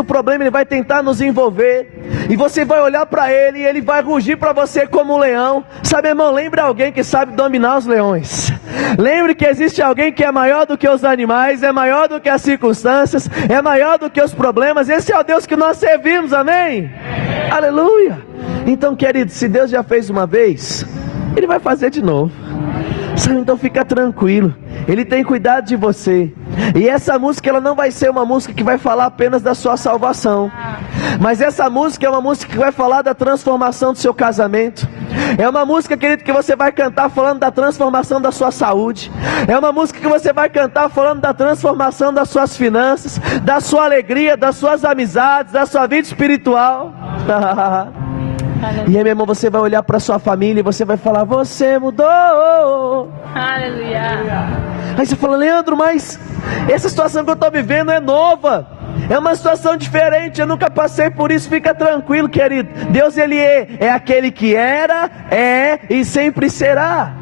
o problema, ele vai tentar nos envolver, e você vai olhar para ele, e ele vai rugir para você como um leão. Sabe, irmão, lembre alguém que sabe dominar os leões. Lembre que existe alguém que é maior do que os animais, é maior do que as circunstâncias, é maior do que os problemas. Esse é o Deus que nós servimos, amém? Aleluia. Então, querido, se Deus já fez uma vez, Ele vai fazer de novo. Sabe, então fica tranquilo, Ele tem cuidado de você. E essa música, ela não vai ser uma música que vai falar apenas da sua salvação, mas essa música é uma música que vai falar da transformação do seu casamento. É uma música, querido, que você vai cantar falando da transformação da sua saúde. É uma música que você vai cantar falando da transformação das suas finanças, da sua alegria, das suas amizades, da sua vida espiritual. E aí, meu irmão, você vai olhar para sua família e você vai falar: você mudou. Aleluia. Aí você fala: Leandro, mas essa situação que eu estou vivendo é nova, é uma situação diferente, eu nunca passei por isso. Fica tranquilo, querido. Deus, Ele é aquele que era, é e sempre será.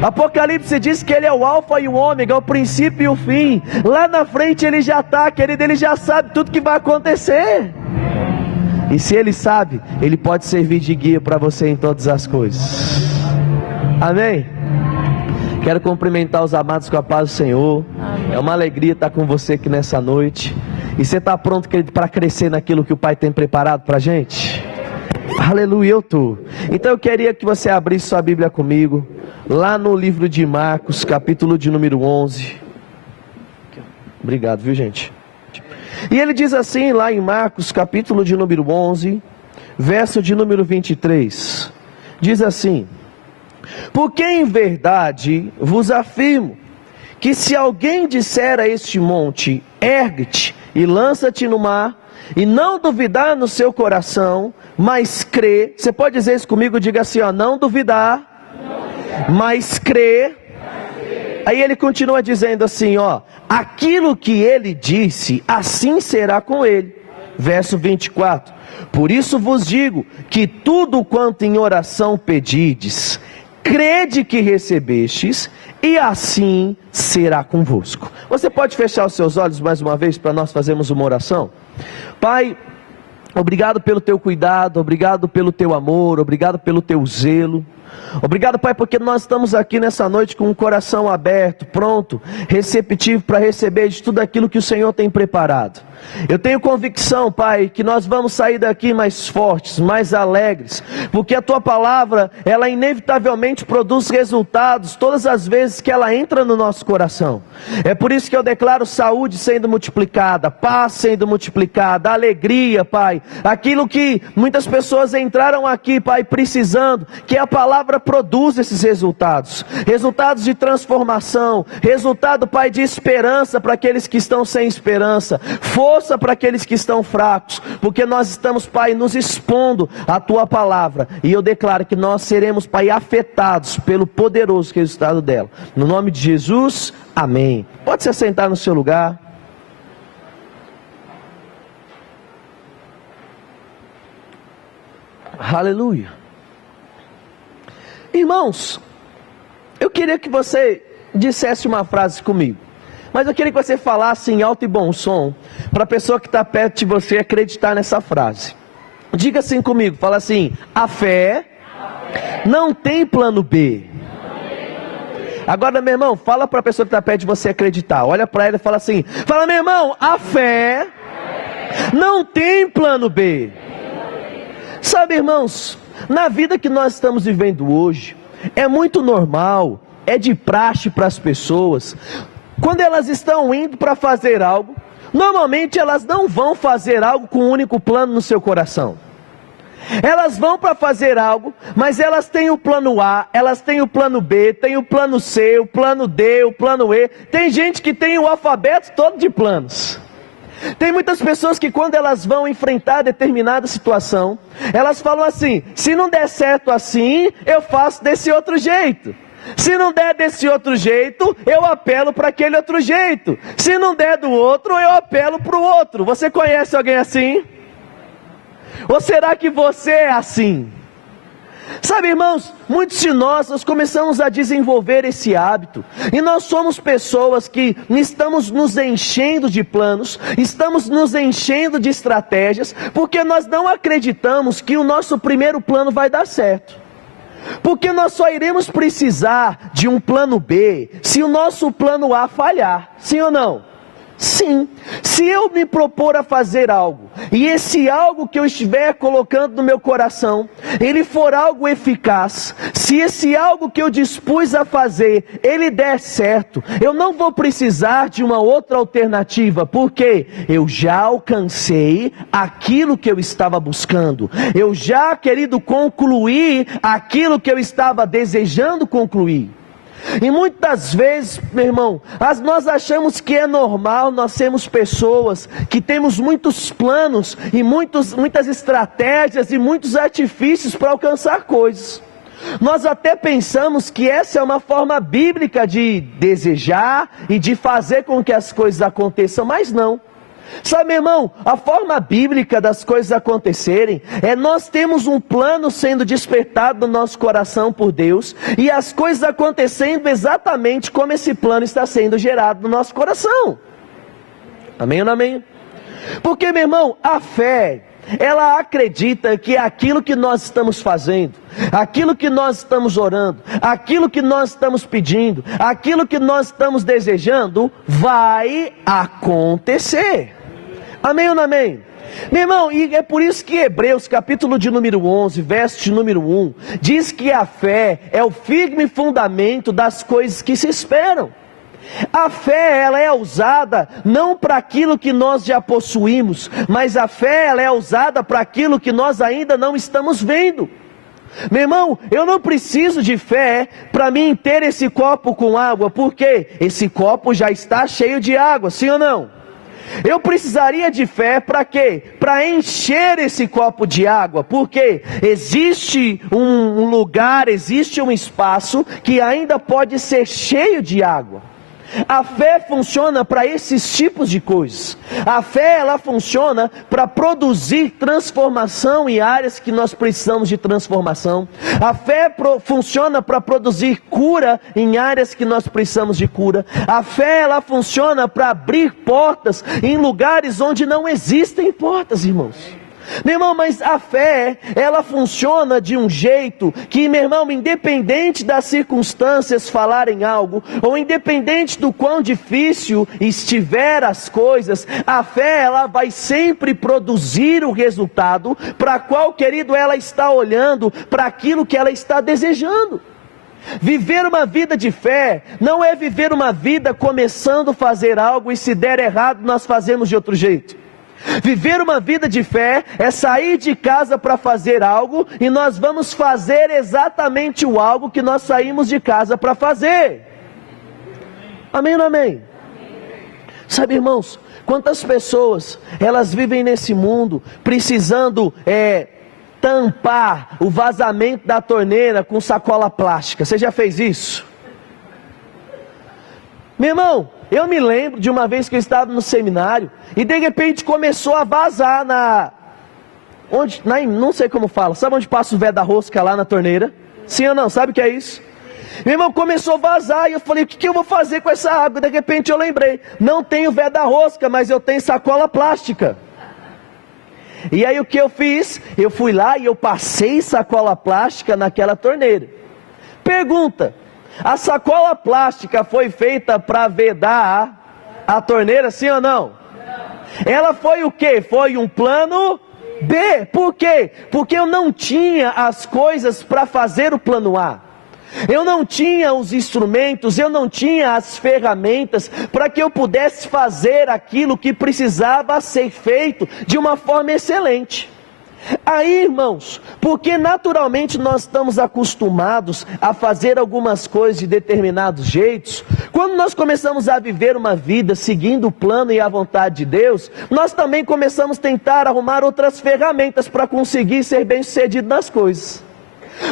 Apocalipse diz que Ele é o alfa e o ômega, o princípio e o fim. Lá na frente Ele já está, querido, Ele já sabe tudo que vai acontecer. E se Ele sabe, Ele pode servir de guia para você em todas as coisas. Amém? Quero cumprimentar os amados com a paz do Senhor. Amém. É uma alegria estar com você aqui nessa noite. E você está pronto, querido, para crescer naquilo que o Pai tem preparado para a gente? Aleluia, eu estou. Então eu queria que você abrisse sua Bíblia comigo, lá no livro de Marcos, capítulo de número 11. Obrigado, viu, gente? E ele diz assim, lá em Marcos, capítulo de número 11, verso de número 23. Diz assim: porque em verdade vos afirmo, que se alguém disser a este monte, ergue-te e lança-te no mar, e não duvidar no seu coração, mas crê. Você pode dizer isso comigo? Diga assim, ó: não duvidar, mas crê. Aí ele continua dizendo assim, ó: aquilo que ele disse, assim será com ele. Verso 24: por isso vos digo, que tudo quanto em oração pedides, crede que recebestes, e assim será convosco. Você pode fechar os seus olhos mais uma vez para nós fazermos uma oração? Pai, obrigado pelo teu cuidado, obrigado pelo teu amor, obrigado pelo teu zelo. Obrigado, Pai, porque nós estamos aqui nessa noite com o coração aberto, pronto, receptivo para receber de tudo aquilo que o Senhor tem preparado. Eu tenho convicção, Pai, que nós vamos sair daqui mais fortes, mais alegres, porque a Tua palavra, ela inevitavelmente produz resultados todas as vezes que ela entra no nosso coração. É por isso que eu declaro saúde sendo multiplicada, paz sendo multiplicada, alegria, Pai, aquilo que muitas pessoas entraram aqui, Pai, precisando, que a palavra produz esses resultados, resultados de transformação, resultado, Pai, de esperança para aqueles que estão sem esperança, força para aqueles que estão fracos, porque nós estamos, Pai, nos expondo à Tua palavra, e eu declaro que nós seremos, Pai, afetados pelo poderoso resultado dela. No nome de Jesus, amém. Pode se assentar no seu lugar. Aleluia. Irmãos, eu queria que você dissesse uma frase comigo, mas eu queria que você falasse em alto e bom som, para a pessoa que está perto de você acreditar nessa frase. Diga assim comigo, fala assim: a fé não tem plano B. Agora, meu irmão, fala para a pessoa que está perto de você acreditar. Olha para ela e fala assim, fala: meu irmão, a fé não tem plano B. Sabe, irmãos, na vida que nós estamos vivendo hoje, é muito normal, é de praxe para as pessoas, quando elas estão indo para fazer algo, normalmente elas não vão fazer algo com um único plano no seu coração. Elas vão para fazer algo, mas elas têm o plano A, elas têm o plano B, têm o plano C, o plano D, o plano E. Tem gente que tem o alfabeto todo de planos. Tem muitas pessoas que quando elas vão enfrentar determinada situação, elas falam assim: se não der certo assim, eu faço desse outro jeito. Se não der desse outro jeito, eu apelo para aquele outro jeito. Se não der do outro, eu apelo para o outro. Você conhece alguém assim? Ou será que você é assim? Sabe, irmãos, muitos de nós começamos a desenvolver esse hábito, e nós somos pessoas que estamos nos enchendo de planos, estamos nos enchendo de estratégias, porque nós não acreditamos que o nosso primeiro plano vai dar certo. Porque nós só iremos precisar de um plano B se o nosso plano A falhar, sim ou não? Sim, se eu me propor a fazer algo, e esse algo que eu estiver colocando no meu coração, ele for algo eficaz, se esse algo que eu dispus a fazer, ele der certo, eu não vou precisar de uma outra alternativa, porque eu já alcancei aquilo que eu estava buscando, eu já, querido, concluí aquilo que eu estava desejando concluir. E muitas vezes, meu irmão, nós achamos que é normal nós sermos pessoas que temos muitos planos e muitas estratégias e muitos artifícios para alcançar coisas. Nós até pensamos que essa é uma forma bíblica de desejar e de fazer com que as coisas aconteçam, mas não. Sabe, meu irmão, a forma bíblica das coisas acontecerem é nós temos um plano sendo despertado no nosso coração por Deus, e as coisas acontecendo exatamente como esse plano está sendo gerado no nosso coração. Amém ou não amém? Porque, meu irmão, a fé, ela acredita que aquilo que nós estamos fazendo, aquilo que nós estamos orando, aquilo que nós estamos pedindo, aquilo que nós estamos desejando, vai acontecer. Amém ou não amém? Meu irmão, e é por isso que Hebreus, capítulo de número 11, verso de número 1, diz que a fé é o firme fundamento das coisas que se esperam. A fé, ela é usada não para aquilo que nós já possuímos, mas a fé, ela é usada para aquilo que nós ainda não estamos vendo. Meu irmão, eu não preciso de fé para mim ter esse copo com água, porque esse copo já está cheio de água, sim ou não? Eu precisaria de fé para quê? Para encher esse copo de água, porque existe um lugar, existe um espaço que ainda pode ser cheio de água. A fé funciona para esses tipos de coisas. A fé, ela funciona para produzir transformação em áreas que nós precisamos de transformação. A fé funciona para produzir cura em áreas que nós precisamos de cura. A fé, ela funciona para abrir portas em lugares onde não existem portas, irmãos. Meu irmão, mas a fé, ela funciona de um jeito que, meu irmão, independente das circunstâncias falarem algo, ou independente do quão difícil estiver as coisas, a fé, ela vai sempre produzir o resultado para qual, querido, ela está olhando, para aquilo que ela está desejando. Viver uma vida de fé não é viver uma vida começando a fazer algo e se der errado nós fazemos de outro jeito. Viver uma vida de fé é sair de casa para fazer algo e nós vamos fazer exatamente o algo que nós saímos de casa para fazer. Amém ou não amém? Sabe, irmãos, quantas pessoas elas vivem nesse mundo precisando tampar o vazamento da torneira com sacola plástica? Você já fez isso? Meu irmão, eu me lembro de uma vez que eu estava no seminário e de repente começou a vazar não sei como fala, sabe onde passa o véio da rosca lá na torneira? Sim ou não? Sabe o que é isso? Meu irmão, começou a vazar e eu falei, o que eu vou fazer com essa água? De repente eu lembrei, não tenho véio da rosca, mas eu tenho sacola plástica. E aí o que eu fiz? Eu fui lá e eu passei sacola plástica naquela torneira. Pergunta: a sacola plástica foi feita para vedar a torneira, sim ou não? Ela foi o quê? Foi um plano B. Por quê? Porque eu não tinha as coisas para fazer o plano A. Eu não tinha os instrumentos, eu não tinha as ferramentas para que eu pudesse fazer aquilo que precisava ser feito de uma forma excelente. Aí, irmãos, porque naturalmente nós estamos acostumados a fazer algumas coisas de determinados jeitos, quando nós começamos a viver uma vida seguindo o plano e a vontade de Deus, nós também começamos a tentar arrumar outras ferramentas para conseguir ser bem-sucedido nas coisas.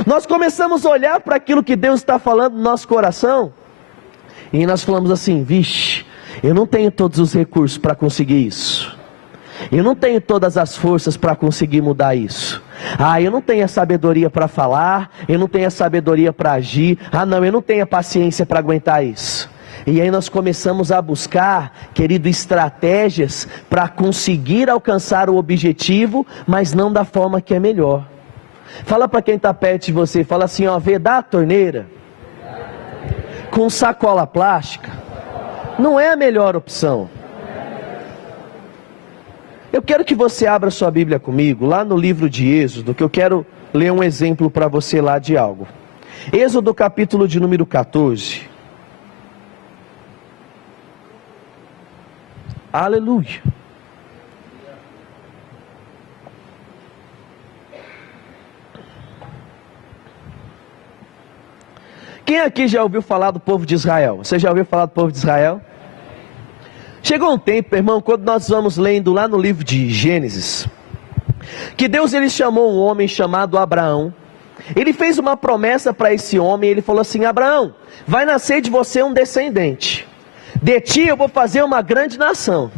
Nós começamos a olhar para aquilo que Deus está falando no nosso coração, e nós falamos assim: vixe, eu não tenho todos os recursos para conseguir isso. Eu não tenho todas as forças para conseguir mudar isso. Eu não tenho a sabedoria para falar, eu não tenho a sabedoria para agir. Não, eu não tenho a paciência para aguentar isso. E aí nós começamos a buscar, querido, estratégias para conseguir alcançar o objetivo, mas não da forma que é melhor. Fala para quem está perto de você, fala assim, vedar a torneira com sacola plástica não é a melhor opção. Eu quero que você abra sua Bíblia comigo, lá no livro de Êxodo, que eu quero ler um exemplo para você lá de algo. Êxodo capítulo de número 14. Aleluia. Quem aqui já ouviu falar do povo de Israel? Você já ouviu falar do povo de Israel? Chegou um tempo, irmão, quando nós vamos lendo lá no livro de Gênesis, que Deus ele chamou um homem chamado Abraão. Ele fez uma promessa para esse homem, ele falou assim: Abraão, vai nascer de você um descendente. De ti eu vou fazer uma grande nação.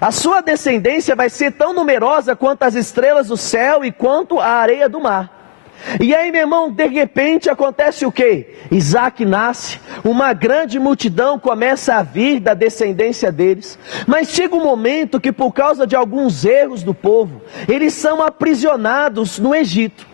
A sua descendência vai ser tão numerosa quanto as estrelas do céu e quanto a areia do mar. E aí, meu irmão, de repente acontece o quê? Isaac nasce, uma grande multidão começa a vir da descendência deles. Mas chega um momento que, por causa de alguns erros do povo, eles são aprisionados no Egito.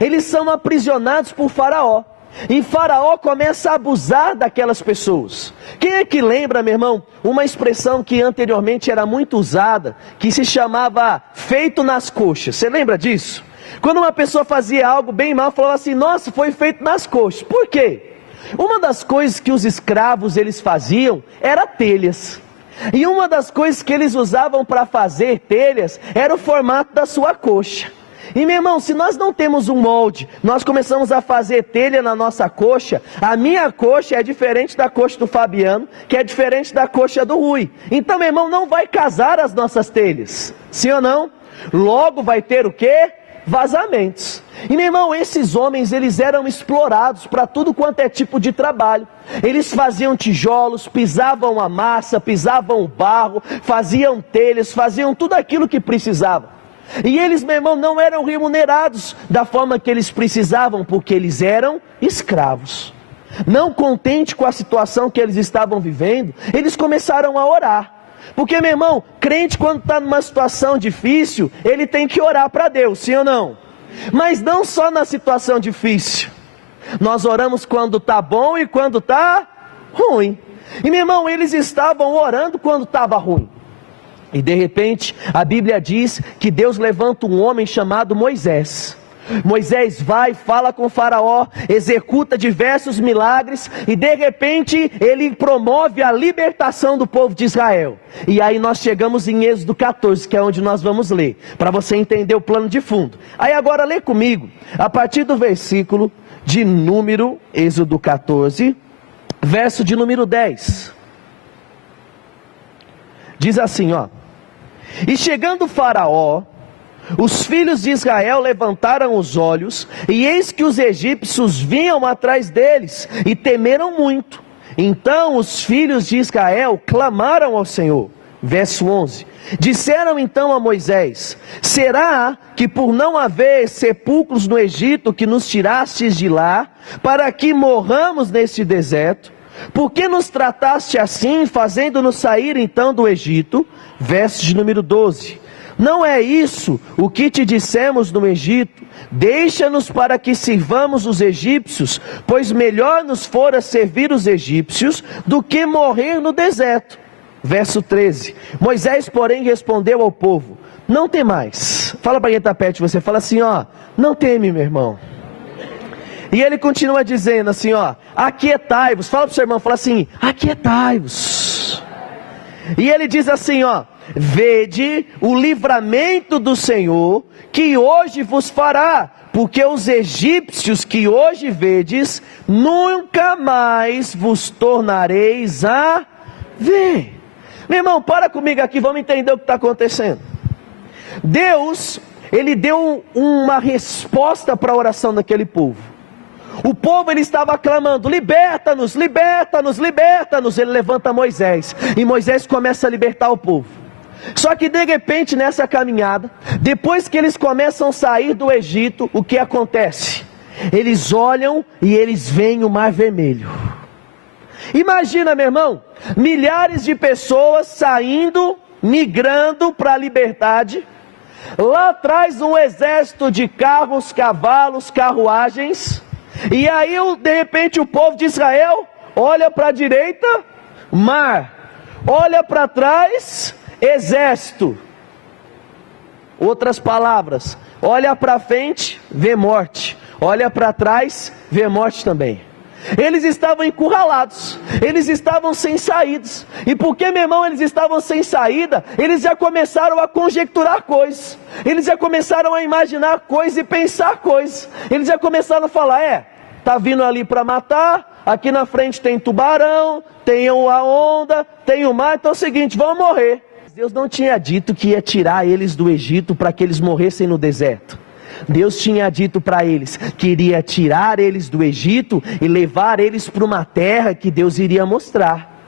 Eles são aprisionados por Faraó. E Faraó começa a abusar daquelas pessoas. Quem é que lembra, meu irmão, uma expressão que anteriormente era muito usada, que se chamava feito nas coxas? Você lembra disso? Quando uma pessoa fazia algo bem mal, falava assim: nossa, foi feito nas coxas. Por quê? Uma das coisas que os escravos eles faziam era telhas. E uma das coisas que eles usavam para fazer telhas era o formato da sua coxa. E meu irmão, se nós não temos um molde, nós começamos a fazer telha na nossa coxa. A minha coxa é diferente da coxa do Fabiano, que é diferente da coxa do Rui. Então, meu irmão, não vai casar as nossas telhas, sim ou não? Logo vai ter o quê? Vazamentos. E meu irmão, esses homens, eles eram explorados para tudo quanto é tipo de trabalho. Eles faziam tijolos, pisavam a massa, pisavam o barro, faziam telhas, faziam tudo aquilo que precisavam. E eles, meu irmão, não eram remunerados da forma que eles precisavam, porque eles eram escravos. Não contente com a situação que eles estavam vivendo, eles começaram a orar. Porque, meu irmão, crente quando está numa situação difícil, ele tem que orar para Deus, sim ou não? Mas não só na situação difícil. Nós oramos quando está bom e quando está ruim. E, meu irmão, eles estavam orando quando estava ruim. E de repente, a Bíblia diz que Deus levanta um homem chamado Moisés. Moisés vai, fala com Faraó, executa diversos milagres e de repente ele promove a libertação do povo de Israel. E aí nós chegamos em Êxodo 14, que é onde nós vamos ler, para você entender o plano de fundo. Aí agora lê comigo, a partir do versículo de número, Êxodo 14, verso de número 10. Diz assim, e chegando Faraó, os filhos de Israel levantaram os olhos, e eis que os egípcios vinham atrás deles, e temeram muito. Então os filhos de Israel clamaram ao Senhor. Verso 11. Disseram então a Moisés: será que por não haver sepulcros no Egito que nos tirastes de lá, para que morramos neste deserto? Por que nos trataste assim, fazendo-nos sair então do Egito? Verso de número 12. Não é isso o que te dissemos no Egito? Deixa-nos para que sirvamos os egípcios, pois melhor nos fora servir os egípcios do que morrer no deserto. Verso 13. Moisés, porém, respondeu ao povo: não temais. Fala para quem está perto de você, fala assim, não teme, meu irmão. E ele continua dizendo assim, aquietai-vos. Fala para o seu irmão, fala assim, aquietai-vos. E ele diz assim, vede o livramento do Senhor, que hoje vos fará, porque os egípcios que hoje vedes, nunca mais vos tornareis a ver. Meu irmão, para comigo aqui, vamos entender o que está acontecendo. Deus, ele deu uma resposta para a oração daquele povo. O povo ele estava clamando: liberta-nos, liberta-nos, liberta-nos. Ele levanta Moisés, e Moisés começa a libertar o povo. Só que de repente nessa caminhada, depois que eles começam a sair do Egito, o que acontece? Eles olham e eles veem o Mar Vermelho. Imagina, meu irmão, milhares de pessoas saindo, migrando para a liberdade. Lá atrás um exército de carros, cavalos, carruagens. E aí de repente o povo de Israel olha para a direita, mar. Olha para trás, exército. Outras palavras, olha para frente, vê morte. Olha para trás, vê morte também. Eles estavam encurralados, eles estavam sem saídas. E porque, meu irmão, eles estavam sem saída, eles já começaram a conjecturar coisas. Eles já começaram a imaginar coisas e pensar coisas. Eles já começaram a falar, tá vindo ali para matar, aqui na frente tem tubarão, tem a onda, tem o mar, então é o seguinte, vão morrer. Deus não tinha dito que ia tirar eles do Egito para que eles morressem no deserto. Deus tinha dito para eles que iria tirar eles do Egito e levar eles para uma terra que Deus iria mostrar.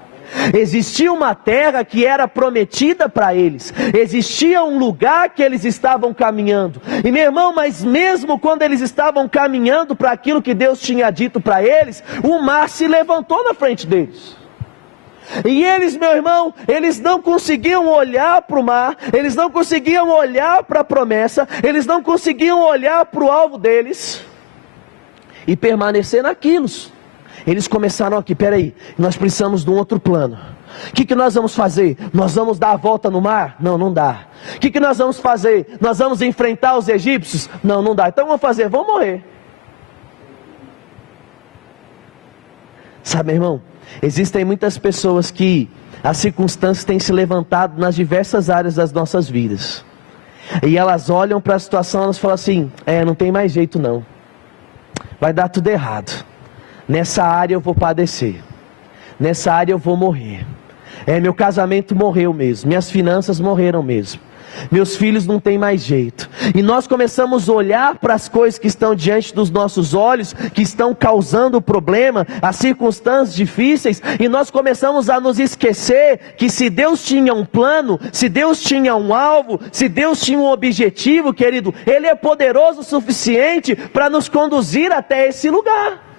Existia uma terra que era prometida para eles, existia um lugar que eles estavam caminhando. E meu irmão, mas mesmo quando eles estavam caminhando para aquilo que Deus tinha dito para eles, o mar se levantou na frente deles. E eles, meu irmão, eles não conseguiam olhar para o mar, eles não conseguiam olhar para a promessa, eles não conseguiam olhar para o alvo deles e permanecer naquilo. Eles começaram aqui, peraí, nós precisamos de um outro plano. O que nós vamos fazer? Nós vamos dar a volta no mar? Não, não dá. O que nós vamos fazer? Nós vamos enfrentar os egípcios? Não, não dá. Então vamos fazer, vamos morrer. Sabe, meu irmão, existem muitas pessoas que as circunstâncias têm se levantado nas diversas áreas das nossas vidas. E elas olham para a situação e elas falam assim, não tem mais jeito não. Vai dar tudo errado. Nessa área eu vou padecer. Nessa área eu vou morrer. Meu casamento morreu mesmo. Minhas finanças morreram mesmo. Meus filhos não tem mais jeito. E nós começamos a olhar para as coisas que estão diante dos nossos olhos, que estão causando problema, as circunstâncias difíceis, e nós começamos a nos esquecer que se Deus tinha um plano, se Deus tinha um alvo, se Deus tinha um objetivo, querido, Ele é poderoso o suficiente para nos conduzir até esse lugar.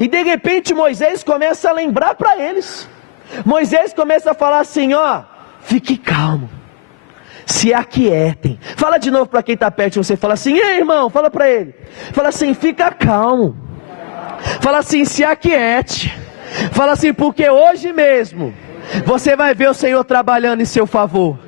E de repente Moisés começa a lembrar para eles. Moisés começa a falar assim, fique calmo. Se aquietem. Fala de novo para quem está perto de você. Fala assim, ei irmão, fala para ele. Fala assim, fica calmo. Fala assim, se aquiete. Fala assim, porque hoje mesmo você vai ver o Senhor trabalhando em seu favor.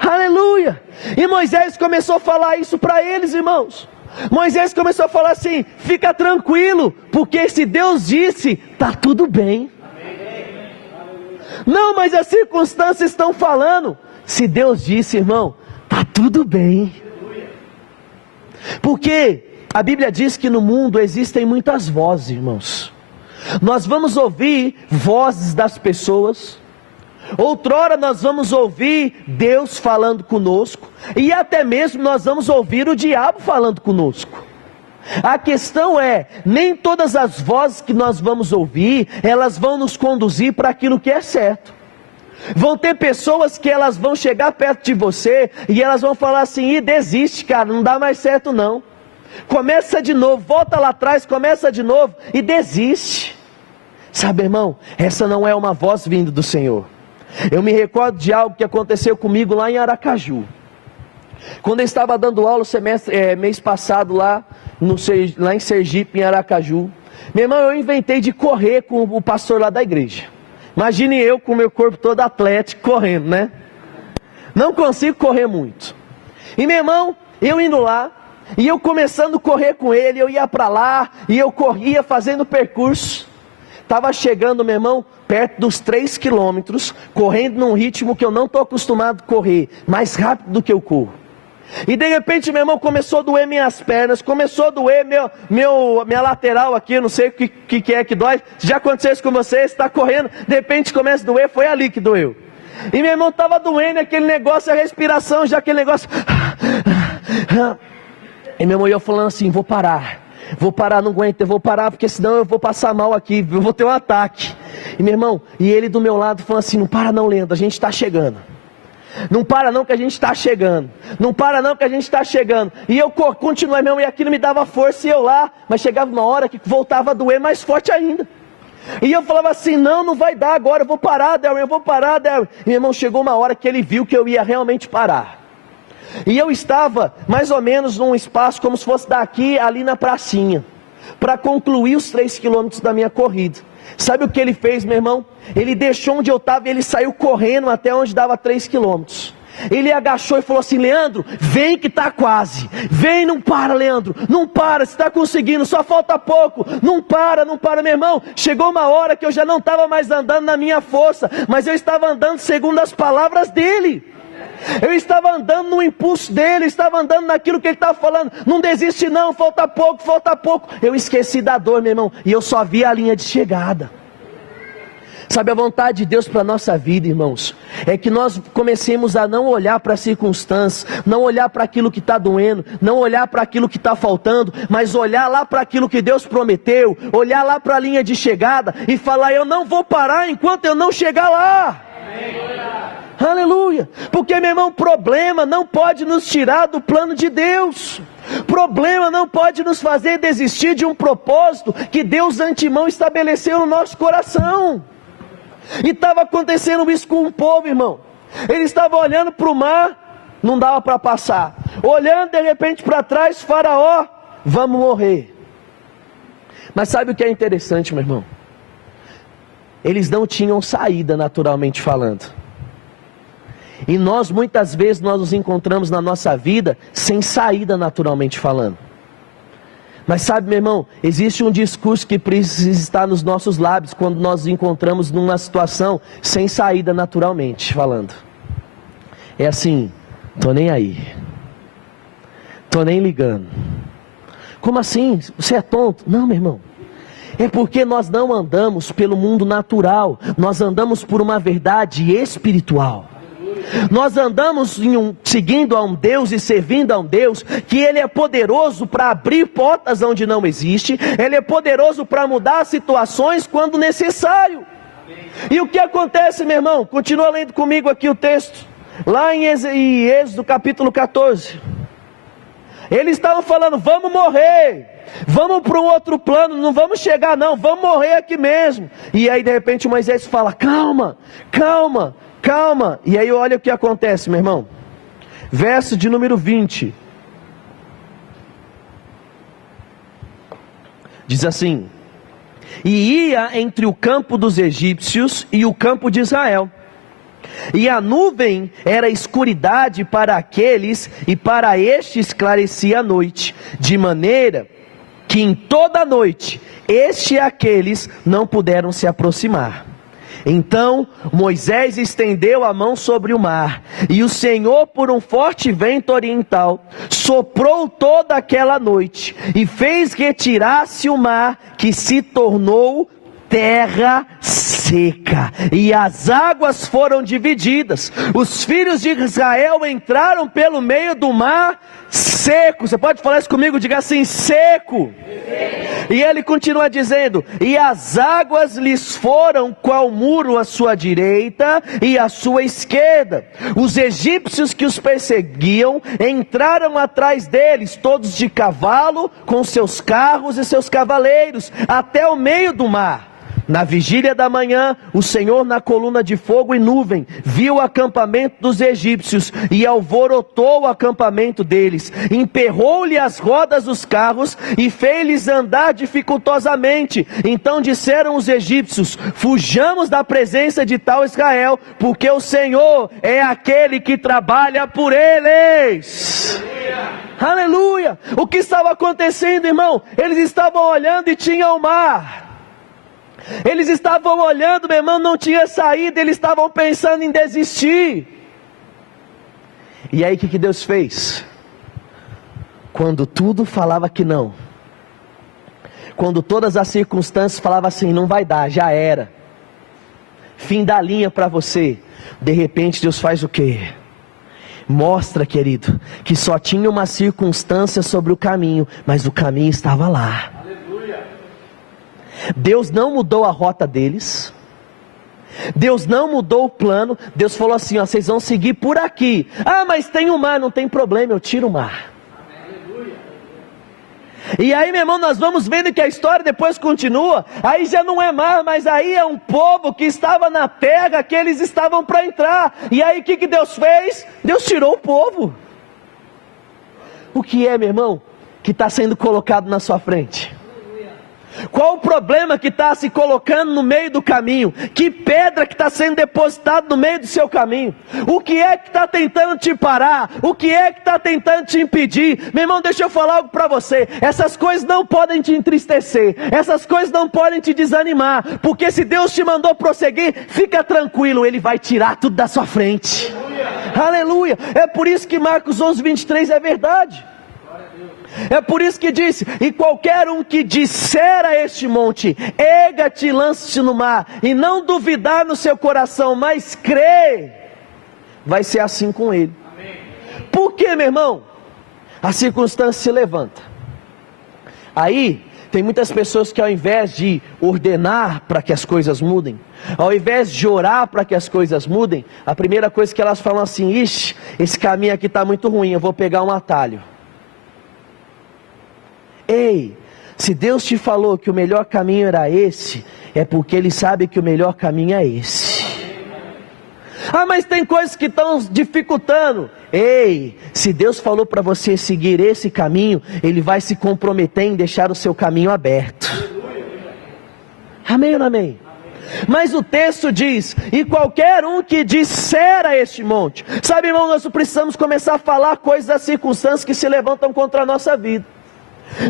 Aleluia. E Moisés começou a falar isso para eles, irmãos. Moisés começou a falar assim, fica tranquilo, porque se Deus disse, está tudo bem. Não, mas as circunstâncias estão falando. Se Deus disse, irmão, está tudo bem. Porque a Bíblia diz que no mundo existem muitas vozes, irmãos. Nós vamos ouvir vozes das pessoas. Outrora nós vamos ouvir Deus falando conosco. E até mesmo nós vamos ouvir o diabo falando conosco. A questão é, nem todas as vozes que nós vamos ouvir, elas vão nos conduzir para aquilo que é certo. Vão ter pessoas que elas vão chegar perto de você e elas vão falar assim, desiste cara, não dá mais certo não. Começa de novo, volta lá atrás, começa de novo e desiste. Sabe, irmão, essa não é uma voz vindo do Senhor. Eu me recordo de algo que aconteceu comigo lá em Aracaju. Quando eu estava dando aula mês passado lá em Sergipe, em Aracaju. Meu irmão, eu inventei de correr com o pastor lá da igreja. Imagine eu com o meu corpo todo atlético correndo, né? Não consigo correr muito. E meu irmão, eu indo lá, e eu começando a correr com ele, eu ia para lá, e eu corria fazendo percurso. Estava chegando, meu irmão, perto dos 3 quilômetros, correndo num ritmo que eu não estou acostumado a correr, mais rápido do que eu corro. E de repente, meu irmão, começou a doer minhas pernas, começou a doer minha lateral aqui, eu não sei o que é que dói. Já aconteceu isso com você, está correndo, de repente começa a doer, foi ali que doeu. E meu irmão estava doendo aquele negócio, a respiração, já aquele negócio. E meu irmão, eu falando assim, vou parar, não aguento, eu vou parar porque senão eu vou passar mal aqui, eu vou ter um ataque. E meu irmão, e ele do meu lado falando assim: não para não, Leandro, a gente está chegando. Não para não que a gente está chegando. Não para não que a gente está chegando. E eu continuei, meu irmão, e aquilo me dava força, e eu lá, mas chegava uma hora que voltava a doer mais forte ainda. E eu falava assim: não vai dar agora, eu vou parar, Darwin, eu vou parar, Darwin. E meu irmão, chegou uma hora que ele viu que eu ia realmente parar. E eu estava mais ou menos num espaço como se fosse daqui, ali na pracinha, para concluir os 3 quilômetros da minha corrida. Sabe o que ele fez, meu irmão? Ele deixou onde eu estava e ele saiu correndo até onde dava 3 quilômetros. Ele agachou e falou assim: Leandro, vem que está quase. Vem, não para, Leandro. Não para, você está conseguindo, só falta pouco. Não para, meu irmão. Chegou uma hora que eu já não estava mais andando na minha força, mas eu estava andando segundo as palavras dele. Eu estava andando no impulso dele, estava andando naquilo que ele estava falando. Não desiste não, falta pouco, falta pouco. Eu esqueci da dor, meu irmão, e eu só vi a linha de chegada. Sabe, a vontade de Deus para a nossa vida, irmãos, é que nós comecemos a não olhar para as circunstâncias, não olhar para aquilo que está doendo, não olhar para aquilo que está faltando, mas olhar lá para aquilo que Deus prometeu, olhar lá para a linha de chegada e falar: eu não vou parar enquanto eu não chegar lá. Amém. Aleluia, porque, meu irmão, problema não pode nos tirar do plano de Deus. Problema não pode nos fazer desistir de um propósito que Deus de antemão estabeleceu no nosso coração. E estava acontecendo isso com um povo, irmão. Ele estava olhando para o mar, não dava para passar. Olhando de repente para trás, Faraó, vamos morrer. Mas sabe o que é interessante, meu irmão? Eles não tinham saída, naturalmente falando. E nós, muitas vezes, nós nos encontramos na nossa vida sem saída, naturalmente falando. Mas sabe, meu irmão, existe um discurso que precisa estar nos nossos lábios quando nós nos encontramos numa situação sem saída, naturalmente falando. É assim: tô nem aí, tô nem ligando. Como assim? Você é tonto? Não, meu irmão. É porque nós não andamos pelo mundo natural, nós andamos por uma verdade espiritual. Nós andamos seguindo a um Deus e servindo a um Deus que Ele é poderoso para abrir portas onde não existe. Ele é poderoso para mudar situações quando necessário. E o que acontece, meu irmão? Continua lendo comigo aqui o texto, lá em Êxodo capítulo 14. Eles estavam falando: vamos morrer, vamos para um outro plano, não vamos chegar não, vamos morrer aqui mesmo. E aí de repente Moisés fala: calma, calma, calma. E aí olha o que acontece, meu irmão. Verso de número 20. Diz assim: e ia entre o campo dos egípcios e o campo de Israel. E a nuvem era escuridade para aqueles, e para estes esclarecia a noite, de maneira que em toda a noite este e aqueles não puderam se aproximar. Então Moisés estendeu a mão sobre o mar, e o Senhor, por um forte vento oriental, soprou toda aquela noite, e fez retirar-se o mar, que se tornou terra seca, e as águas foram divididas. Os filhos de Israel entraram pelo meio do mar seco. Você pode falar isso comigo? Diga assim: seco. E ele continua dizendo: e as águas lhes foram qual muro à sua direita e à sua esquerda. Os egípcios que os perseguiam entraram atrás deles, todos de cavalo, com seus carros e seus cavaleiros, até o meio do mar. Na vigília da manhã, o Senhor, na coluna de fogo e nuvem, viu o acampamento dos egípcios e alvorotou o acampamento deles, emperrou-lhe as rodas dos carros e fez-lhes andar dificultosamente. Então disseram os egípcios: fujamos da presença de tal Israel, porque o Senhor é aquele que trabalha por eles. Aleluia! O que estava acontecendo, irmão? Eles estavam olhando e tinha o mar. Eles estavam olhando, meu irmão, não tinha saída, eles estavam pensando em desistir. E aí o que Deus fez? Quando tudo falava que não, quando todas as circunstâncias falavam assim: não vai dar, já era, fim da linha para você, de repente Deus faz o quê? Mostra, querido, que só tinha uma circunstância sobre o caminho, mas o caminho estava lá. Deus não mudou a rota deles, Deus não mudou o plano. Deus falou assim, ó, vocês vão seguir por aqui. Ah, mas tem o mar, não tem problema, eu tiro o mar. E aí, meu irmão, nós vamos vendo que a história depois continua. Aí já não é mar, mas aí é um povo que estava na terra que eles estavam para entrar. E aí o que Deus fez? Deus tirou o povo. O que é, meu irmão, que está sendo colocado na sua frente? Qual o problema que está se colocando no meio do caminho? Que pedra que está sendo depositada no meio do seu caminho? O que é que está tentando te parar? O que é que está tentando te impedir? Meu irmão, deixa eu falar algo para você. Essas coisas não podem te entristecer. Essas coisas não podem te desanimar. Porque se Deus te mandou prosseguir, fica tranquilo, Ele vai tirar tudo da sua frente. Aleluia! É por isso que Marcos 11:23 é verdade. É por isso que disse, e qualquer um que disser a este monte, erga-te e lança-te no mar, e não duvidar no seu coração, mas crê, vai ser assim com ele. Amém. Por quê, meu irmão? A circunstância se levanta. Aí, tem muitas pessoas que ao invés de ordenar para que as coisas mudem, ao invés de orar para que as coisas mudem, a primeira coisa que elas falam assim, ixi, esse caminho aqui está muito ruim, eu vou pegar um atalho. Ei, se Deus te falou que o melhor caminho era esse, é porque Ele sabe que o melhor caminho é esse. Ah, mas tem coisas que estão dificultando. Ei, se Deus falou para você seguir esse caminho, Ele vai se comprometer em deixar o seu caminho aberto. Amém ou não amém? Mas o texto diz, e qualquer um que disser a este monte. Sabe, irmão, nós precisamos começar a falar coisas das circunstâncias que se levantam contra a nossa vida.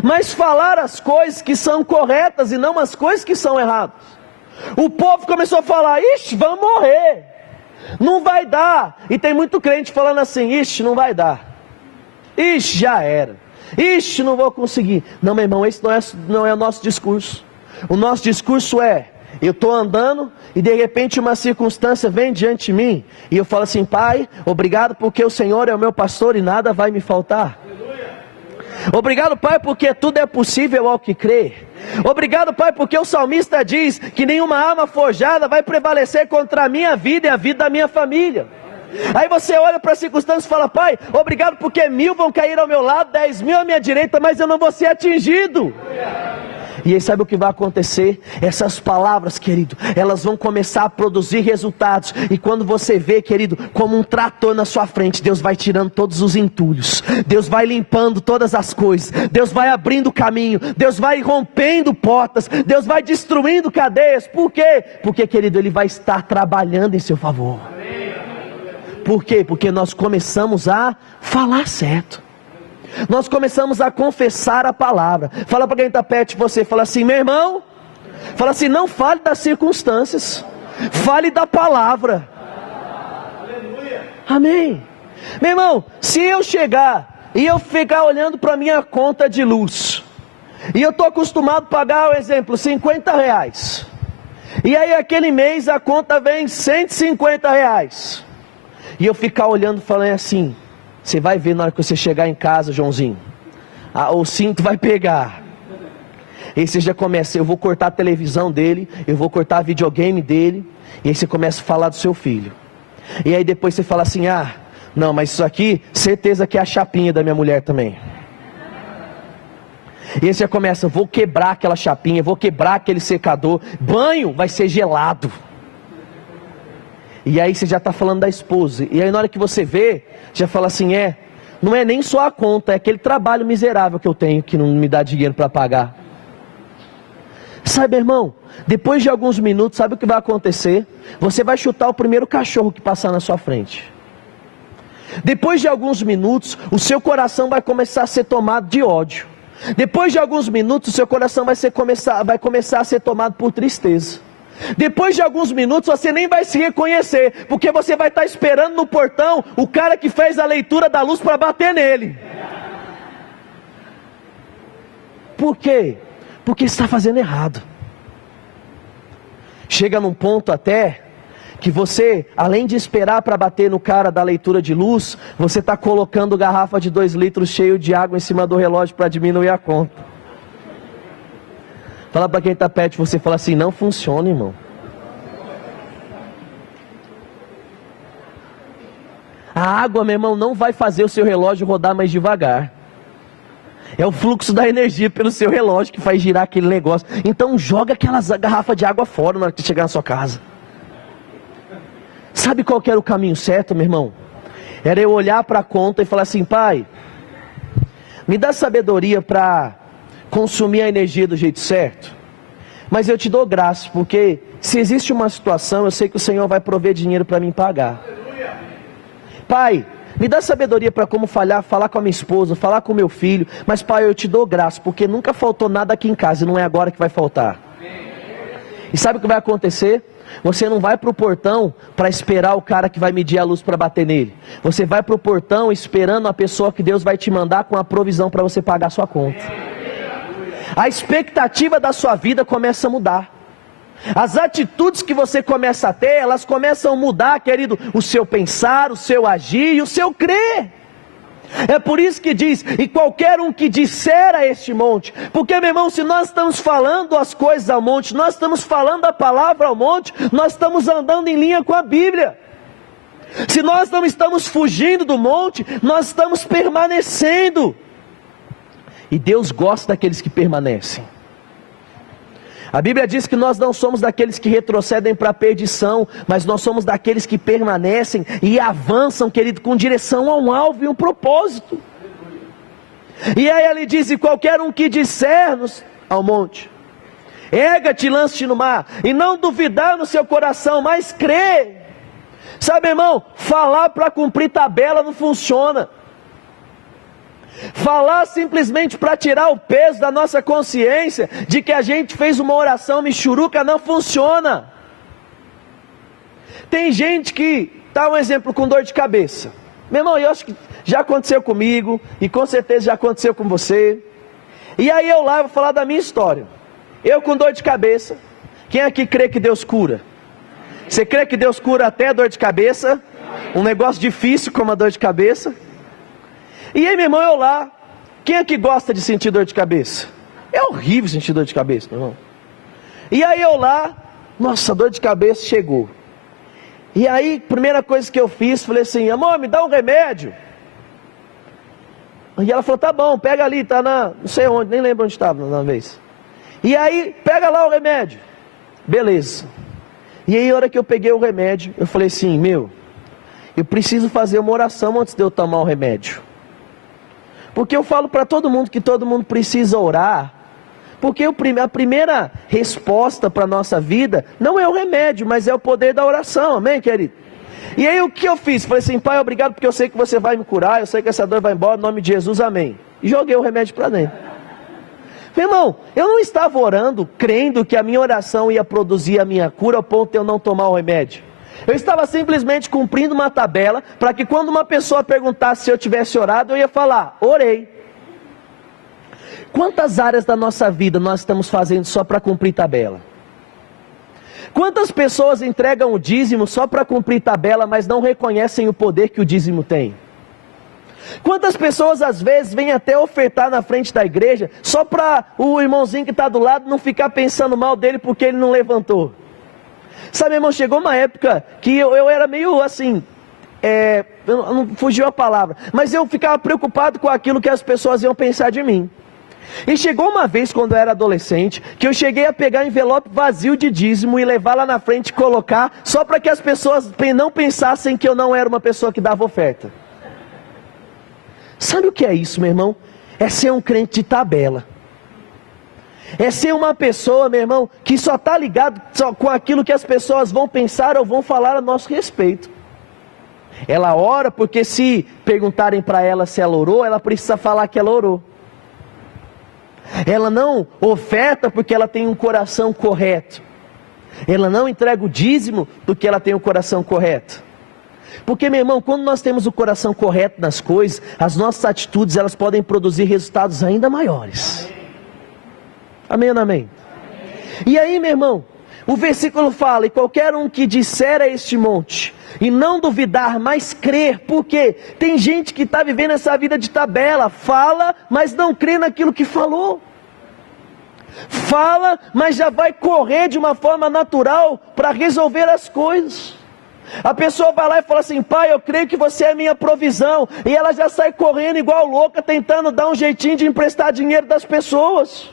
Mas falar as coisas que são corretas e não as coisas que são erradas. O povo começou a falar, ixi, vamos morrer, não vai dar. E tem muito crente falando assim, ixi, não vai dar, ixi, já era, ixi, não vou conseguir. Não, meu irmão, esse não é o nosso discurso. O nosso discurso é, eu estou andando e de repente uma circunstância vem diante de mim, e eu falo assim, Pai, obrigado porque o Senhor é o meu pastor e nada vai me faltar. Obrigado, Pai, porque tudo é possível ao que crê. Obrigado, Pai, porque o salmista diz que nenhuma arma forjada vai prevalecer contra a minha vida e a vida da minha família. Aí você olha para as circunstâncias e fala, Pai, obrigado porque 1000 vão cair ao meu lado, 10.000 à minha direita, mas eu não vou ser atingido. E aí sabe o que vai acontecer? Essas palavras, querido, elas vão começar a produzir resultados. E quando você vê, querido, como um trator na sua frente, Deus vai tirando todos os entulhos, Deus vai limpando todas as coisas, Deus vai abrindo caminho, Deus vai rompendo portas, Deus vai destruindo cadeias. Por quê? Porque, querido, Ele vai estar trabalhando em seu favor. Por quê? Porque nós começamos a falar certo. Nós começamos a confessar a palavra. Fala para quem está perto de você, fala assim, meu irmão, fala assim, não fale das circunstâncias, fale da palavra. Amém. Meu irmão, se eu chegar e eu ficar olhando para a minha conta de luz, e eu estou acostumado a pagar, por exemplo, R$50, e aí aquele mês a conta vem R$150, e eu ficar olhando falando assim, você vai ver na hora que você chegar em casa, Joãozinho, o cinto vai pegar. E aí você já começa, eu vou cortar a televisão dele, eu vou cortar a videogame dele. E aí você começa a falar do seu filho. E aí depois você fala assim, não, mas isso aqui, certeza que é a chapinha da minha mulher também. E aí você começa, vou quebrar aquela chapinha, vou quebrar aquele secador, banho vai ser gelado. E aí você já está falando da esposa. E aí na hora que você vê, já fala assim, não é nem só a conta, é aquele trabalho miserável que eu tenho, que não me dá dinheiro para pagar. Sabe, irmão, depois de alguns minutos, sabe o que vai acontecer? Você vai chutar o primeiro cachorro que passar na sua frente. Depois de alguns minutos, o seu coração vai começar a ser tomado de ódio. Depois de alguns minutos, o seu coração vai começar a ser tomado por tristeza. Depois de alguns minutos você nem vai se reconhecer, porque você vai estar esperando no portão o cara que fez a leitura da luz para bater nele. Por quê? Porque está fazendo errado. Chega num ponto até que você, além de esperar para bater no cara da leitura de luz, você está colocando garrafa de 2 litros cheio de água em cima do relógio para diminuir a conta. Fala para quem está perto de você, fala assim, não funciona, irmão. A água, meu irmão, não vai fazer o seu relógio rodar mais devagar. É o fluxo da energia pelo seu relógio que faz girar aquele negócio. Então joga aquelas garrafas de água fora na hora que chegar na sua casa. Sabe qual que era o caminho certo, meu irmão? Era eu olhar para a conta e falar assim: Pai, me dá sabedoria para consumir a energia do jeito certo. Mas eu te dou graça, porque se existe uma situação, eu sei que o Senhor vai prover dinheiro para mim pagar. Pai, me dá sabedoria para como falar com a minha esposa, falar com o meu filho. Mas Pai, eu te dou graça, porque nunca faltou nada aqui em casa e não é agora que vai faltar. E sabe o que vai acontecer? Você não vai para o portão para esperar o cara que vai medir a luz para bater nele. Você vai para o portão esperando a pessoa que Deus vai te mandar com a provisão para você pagar a sua conta. A expectativa da sua vida começa a mudar. As atitudes que você começa a ter, elas começam a mudar, querido, o seu pensar, o seu agir e o seu crer. É por isso que diz: e qualquer um que disser a este monte. Porque, meu irmão, se nós estamos falando as coisas ao monte, nós estamos falando a palavra ao monte, nós estamos andando em linha com a Bíblia. Se nós não estamos fugindo do monte, nós estamos permanecendo. E Deus gosta daqueles que permanecem. A Bíblia diz que nós não somos daqueles que retrocedem para a perdição, mas nós somos daqueles que permanecem e avançam, querido, com direção a um alvo e um propósito. E aí ele diz: e qualquer um que disser-nos ao monte, erga-te e lance-te no mar, e não duvidar no seu coração, mas crer. Sabe, irmão, falar para cumprir tabela não funciona. Falar simplesmente para tirar o peso da nossa consciência de que a gente fez uma oração michuruca não funciona. Tem gente que, tá um exemplo, com dor de cabeça. Meu irmão, eu acho que já aconteceu comigo e com certeza já aconteceu com você. E aí eu lá vou falar da minha história. Eu com dor de cabeça. Quem aqui crê que Deus cura? Você crê que Deus cura até a dor de cabeça? Um negócio difícil como a dor de cabeça. E aí, meu irmão, eu lá, quem é que gosta de sentir dor de cabeça? É horrível sentir dor de cabeça, meu irmão. E aí eu lá, nossa, a dor de cabeça chegou. E aí, primeira coisa que eu fiz, falei assim: amor, me dá um remédio. E ela falou: tá bom, pega ali, tá na, não sei onde, nem lembro onde estava na vez. E aí, pega lá o remédio. Beleza. E aí, a hora que eu peguei o remédio, eu falei assim: meu, eu preciso fazer uma oração antes de eu tomar o remédio. Porque eu falo para todo mundo que todo mundo precisa orar. Porque a primeira resposta para a nossa vida não é o remédio, mas é o poder da oração, amém, querido? E aí o que eu fiz? Falei assim: Pai, obrigado porque eu sei que você vai me curar, eu sei que essa dor vai embora, em nome de Jesus, amém. E joguei o remédio para dentro. Meu irmão, eu não estava orando, crendo que a minha oração ia produzir a minha cura ao ponto de eu não tomar o remédio. Eu estava simplesmente cumprindo uma tabela, para que quando uma pessoa perguntasse se eu tivesse orado, eu ia falar: orei. Quantas áreas da nossa vida nós estamos fazendo só para cumprir tabela? Quantas pessoas entregam o dízimo só para cumprir tabela, mas não reconhecem o poder que o dízimo tem? Quantas pessoas às vezes vêm até ofertar na frente da igreja, só para o irmãozinho que está do lado não ficar pensando mal dele porque ele não levantou? Sabe, irmão, chegou uma época que eu era meio assim, não fugiu a palavra, mas eu ficava preocupado com aquilo que as pessoas iam pensar de mim. E chegou uma vez, quando eu era adolescente, que eu cheguei a pegar envelope vazio de dízimo e levar lá na frente e colocar, só para que as pessoas não pensassem que eu não era uma pessoa que dava oferta. Sabe o que é isso, meu irmão? É ser um crente de tabela. É ser uma pessoa, meu irmão, que só está ligado só com aquilo que as pessoas vão pensar ou vão falar a nosso respeito. Ela ora porque se perguntarem para ela se ela orou, ela precisa falar que ela orou. Ela não oferta porque ela tem um coração correto. Ela não entrega o dízimo porque ela tem um coração correto. Porque, meu irmão, quando nós temos o coração correto nas coisas, as nossas atitudes, elas podem produzir resultados ainda maiores. Amém ou não amém? E aí, meu irmão, o versículo fala: e qualquer um que disser a este monte, e não duvidar, mas crer. Porque tem gente que está vivendo essa vida de tabela, fala, mas não crê naquilo que falou. Fala, mas já vai correr de uma forma natural para resolver as coisas. A pessoa vai lá e fala assim: pai, eu creio que você é minha provisão. E ela já sai correndo igual louca, tentando dar um jeitinho de emprestar dinheiro das pessoas.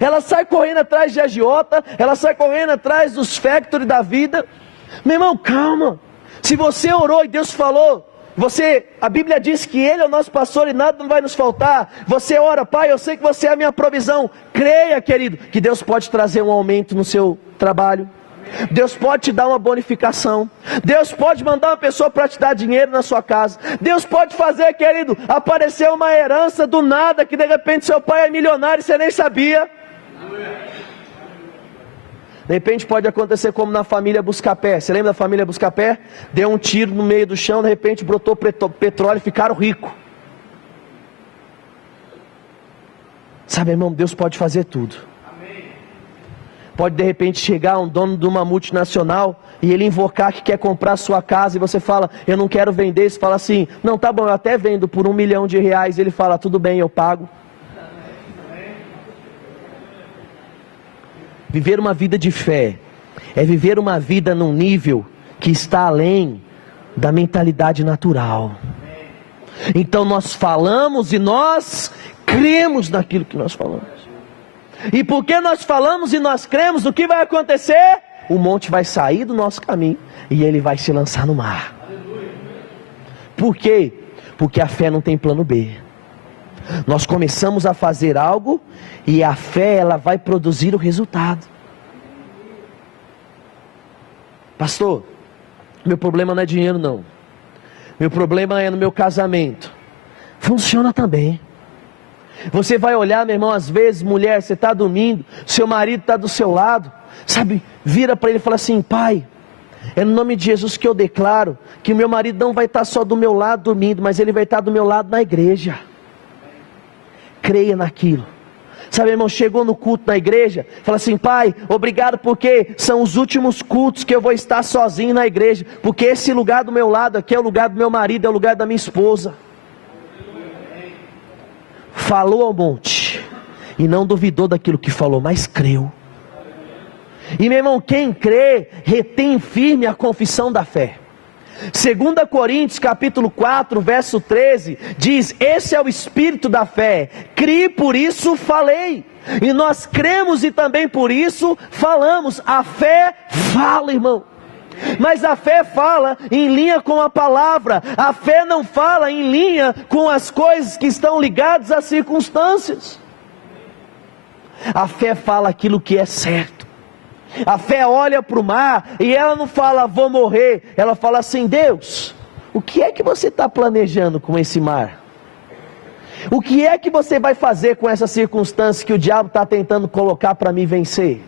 Ela sai correndo atrás de agiota, ela sai correndo atrás dos factory da vida. Meu irmão, calma. Se você orou e Deus falou, a Bíblia diz que Ele é o nosso pastor e nada não vai nos faltar. Você ora: pai, eu sei que você é a minha provisão. Creia, querido, que Deus pode trazer um aumento no seu trabalho. Deus pode te dar uma bonificação. Deus pode mandar uma pessoa para te dar dinheiro na sua casa. Deus pode fazer, querido, aparecer uma herança do nada, que de repente seu pai é milionário e você nem sabia. De repente pode acontecer como na família Buscapé. Você lembra da família Buscapé? Deu um tiro no meio do chão, de repente brotou petróleo e ficaram ricos. Sabe, irmão, Deus pode fazer tudo. Pode de repente chegar um dono de uma multinacional e ele invocar que quer comprar a sua casa, e você fala: eu não quero vender. Você fala assim: não, tá bom, eu até vendo por R$1 milhão. Ele fala: tudo bem, eu pago. Viver uma vida de fé é viver uma vida num nível que está além da mentalidade natural. Então nós falamos e nós cremos naquilo que nós falamos. E porque nós falamos e nós cremos, o que vai acontecer? O monte vai sair do nosso caminho e ele vai se lançar no mar. Por quê? Porque a fé não tem plano B. Nós começamos a fazer algo e a fé, ela vai produzir o resultado. Pastor, meu problema não é dinheiro não. Meu problema é no meu casamento. Funciona também. Você vai olhar, meu irmão, às vezes, mulher, você está dormindo, seu marido está do seu lado, sabe, vira para ele e fala assim: pai, é no nome de Jesus que eu declaro que o meu marido não vai estar só do meu lado dormindo, mas ele vai estar do meu lado na igreja. Creia naquilo. Sabe, irmão, chegou no culto na igreja, fala assim: pai, obrigado, porque são os últimos cultos que eu vou estar sozinho na igreja, porque esse lugar do meu lado aqui é o lugar do meu marido, é o lugar da minha esposa. Falou ao monte e não duvidou daquilo que falou, mas creu. E meu irmão, quem crê retém firme a confissão da fé. 2 Coríntios capítulo 4 verso 13 diz: esse é o espírito da fé, criei, por isso falei. E nós cremos e também por isso falamos. A fé fala, irmão, mas a fé fala em linha com a palavra. A fé não fala em linha com as coisas que estão ligadas às circunstâncias. A fé fala aquilo que é certo. A fé olha para o mar e ela não fala: vou morrer. Ela fala assim: Deus, o que é que você está planejando com esse mar? O que é que você vai fazer com essa circunstância que o diabo está tentando colocar para me vencer?